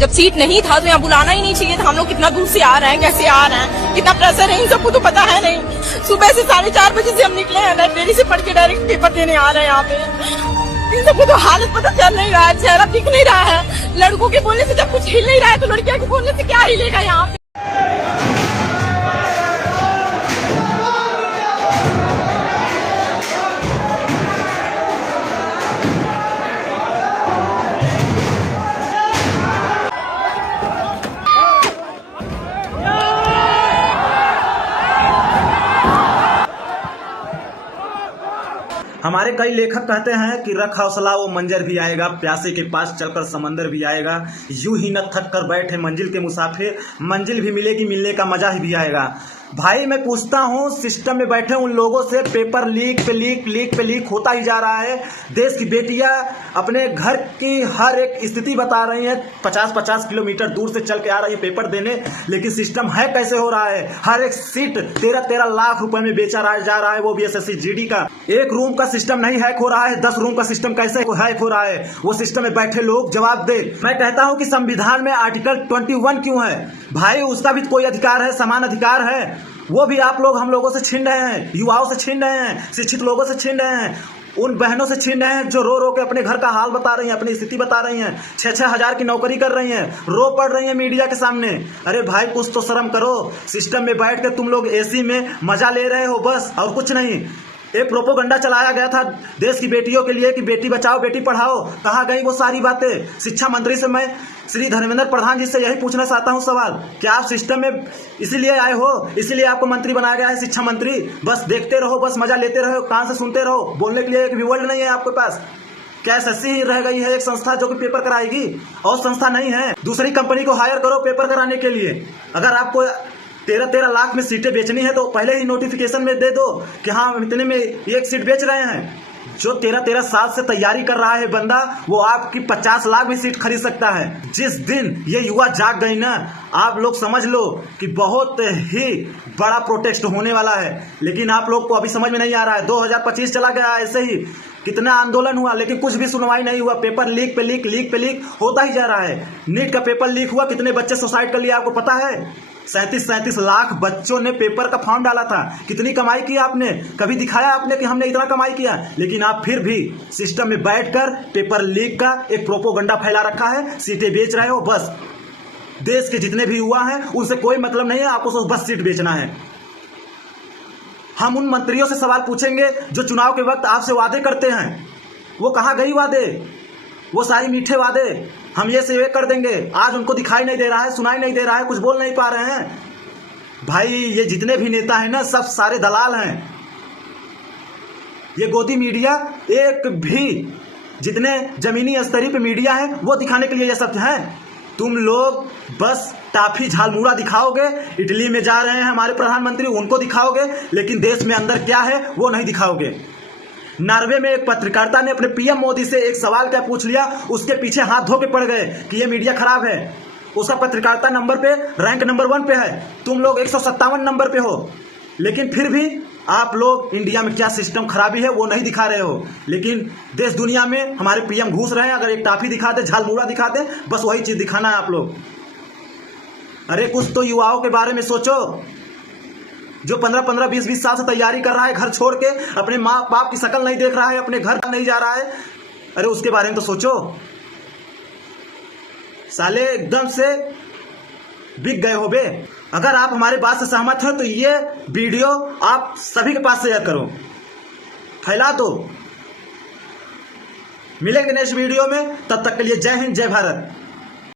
जब सीट नहीं था तो यहाँ बुलाना ही नहीं चाहिए था। हम लोग कितना दूर से आ रहे हैं, कैसे आ रहे हैं, कितना प्रेशर है, इन सबको तो पता है नहीं। सुबह से 4:30 बजे से हम निकले हैं, लाइब्रेरी से पढ़ के डायरेक्ट पेपर देने आ रहे हैं यहाँ पे। इन सबको तो हालत पता चल नहीं रहा है, चेहरा दिख नहीं रहा है। लड़कों के बोलने से जब कुछ हिल नहीं रहा है तो लड़कियों के बोलने से क्या हिलेगा यहाँ पे। हमारे कई लेखक कहते हैं कि रख हौसला वो मंजर भी आएगा, प्यासे के पास चलकर समंदर भी आएगा, यूं ही न थक कर बैठे मंजिल के मुसाफिर, मंजिल भी मिलेगी, मिलने का मजा भी आएगा। भाई मैं पूछता हूँ सिस्टम में बैठे उन लोगों से, पेपर लीक पे लीक लीक पे लीक होता ही जा रहा है। देश की बेटियां अपने घर की हर एक स्थिति बता रही हैं, 50-50 किलोमीटर दूर से चल के आ रही है पेपर देने, लेकिन सिस्टम है कैसे हो रहा है। हर एक सीट 13-13 लाख रुपए में बेचा जा रहा है, वो भी SSC GD का। एक रूम का सिस्टम नहीं हैक हो रहा है, 10 रूम का सिस्टम कैसे हैक हो रहा है, वो सिस्टम में बैठे लोग जवाब दे। मैं कहता हूं कि संविधान में आर्टिकल 21 क्यों है भाई, उसका भी कोई अधिकार है, समान अधिकार है, वो भी आप लोग हम लोगों से छीन रहे हैं, युवाओं से छीन रहे हैं, शिक्षित लोगों से छीन रहे हैं, उन बहनों से छीन रहे हैं जो रो रो के अपने घर का हाल बता रही हैं, अपनी स्थिति बता रही हैं, 6-6 हजार की नौकरी कर रही हैं, रो पड़ रही हैं मीडिया के सामने। अरे भाई कुछ तो शर्म करो, सिस्टम में बैठ के तुम लोग AC में मजा ले रहे हो बस, और कुछ नहीं। एक प्रोपोगंडा चलाया गया था देश की बेटियों के लिए कि बेटी बचाओ बेटी पढ़ाओ, कहाँ गई वो सारी बातें। शिक्षा मंत्री से मैं श्री धर्मेंद्र प्रधान जी से यही पूछना चाहता हूँ सवाल, क्या आप सिस्टम में इसीलिए आए हो, इसीलिए आपको मंत्री बनाया गया है शिक्षा मंत्री, बस देखते रहो, बस मजा लेते रहो, कान से सुनते रहो, बोलने के लिए एक भी वर्ड नहीं है आपके पास। क्या SSC ही रह गई है एक संस्था जो कि पेपर कराएगी, और संस्था नहीं है। दूसरी कंपनी को हायर करो पेपर कराने के लिए। अगर आपको 13-13 लाख में सीटें बेचनी है तो पहले ही नोटिफिकेशन में दे दो कि हाँ हम इतने में एक सीट बेच रहे हैं। जो 13-13 साल से तैयारी कर रहा है बंदा, वो आपकी 50 लाख में सीट खरीद सकता है। जिस दिन ये युवा जाग गई ना, आप लोग समझ लो कि बहुत ही बड़ा प्रोटेस्ट होने वाला है। लेकिन आप लोग को अभी समझ में नहीं आ रहा है, 2025 चला गया ऐसे ही, कितना आंदोलन हुआ लेकिन कुछ भी सुनवाई नहीं हुआ, पेपर लीक पे लीक लीक पे लीक होता ही जा रहा है। नीट का पेपर लीक हुआ, कितने बच्चे सुसाइड कर लिया आपको पता है। 37 लाख बच्चों ने पेपर का फॉर्म डाला था, कितनी कमाई की आपने, कभी दिखाया आपने कि हमने इतना कमाई किया। लेकिन आप फिर भी सिस्टम में बैठकर पेपर लीक का एक प्रोपोगंडा फैला रखा है, सीटें बेच रहे हो बस। देश के जितने भी युवा हैं उनसे कोई मतलब नहीं है, आपको बस सीट बेचना है। हम उन मंत्रियों से सवाल पूछेंगे जो चुनाव के वक्त आपसे वादे करते हैं, वो कहाँ गई वादे, वो सारी मीठे वादे, हम ये से ये कर देंगे, आज उनको दिखाई नहीं दे रहा है, सुनाई नहीं दे रहा है, कुछ बोल नहीं पा रहे हैं। भाई ये जितने भी नेता हैं ना, सब सारे दलाल हैं। ये गोदी मीडिया एक भी, जितने जमीनी स्तरीय पे मीडिया है वो दिखाने के लिए ये सब हैं। तुम लोग बस टाफी झालमुड़ा दिखाओगे, इटली में जा रहे हैं हमारे प्रधानमंत्री उनको दिखाओगे, लेकिन देश में अंदर क्या है वो नहीं दिखाओगे। नॉर्वे में एक पत्रकारिता ने अपने PM मोदी से एक सवाल क्या पूछ लिया, उसके पीछे हाथ धो के पड़ गए कि ये मीडिया खराब है। उसका पत्रकारिता नंबर पे रैंक नंबर 1 पे है, तुम लोग 157 नंबर पे हो, लेकिन फिर भी आप लोग इंडिया में क्या सिस्टम खराबी है वो नहीं दिखा रहे हो। लेकिन देश दुनिया में हमारे PM घूस रहे हैं, अगर एक टाफी दिखा दे, झालमुड़ा दिखा दे, बस वही चीज दिखाना है आप लोग। अरे कुछ तो युवाओं के बारे में सोचो, जो 15-15, 20-20 साल से तैयारी कर रहा है, घर छोड़ के अपने माँ बाप की शक्ल नहीं देख रहा है, अपने घर नहीं जा रहा है, अरे उसके बारे में तो सोचो। साले एकदम से बिक गए हो बे। अगर आप हमारे बात से सहमत हो तो ये वीडियो आप सभी के पास शेयर करो, फैला दो। मिलेंगे नेक्स्ट वीडियो में, तब तक के लिए जय हिंद जय भारत।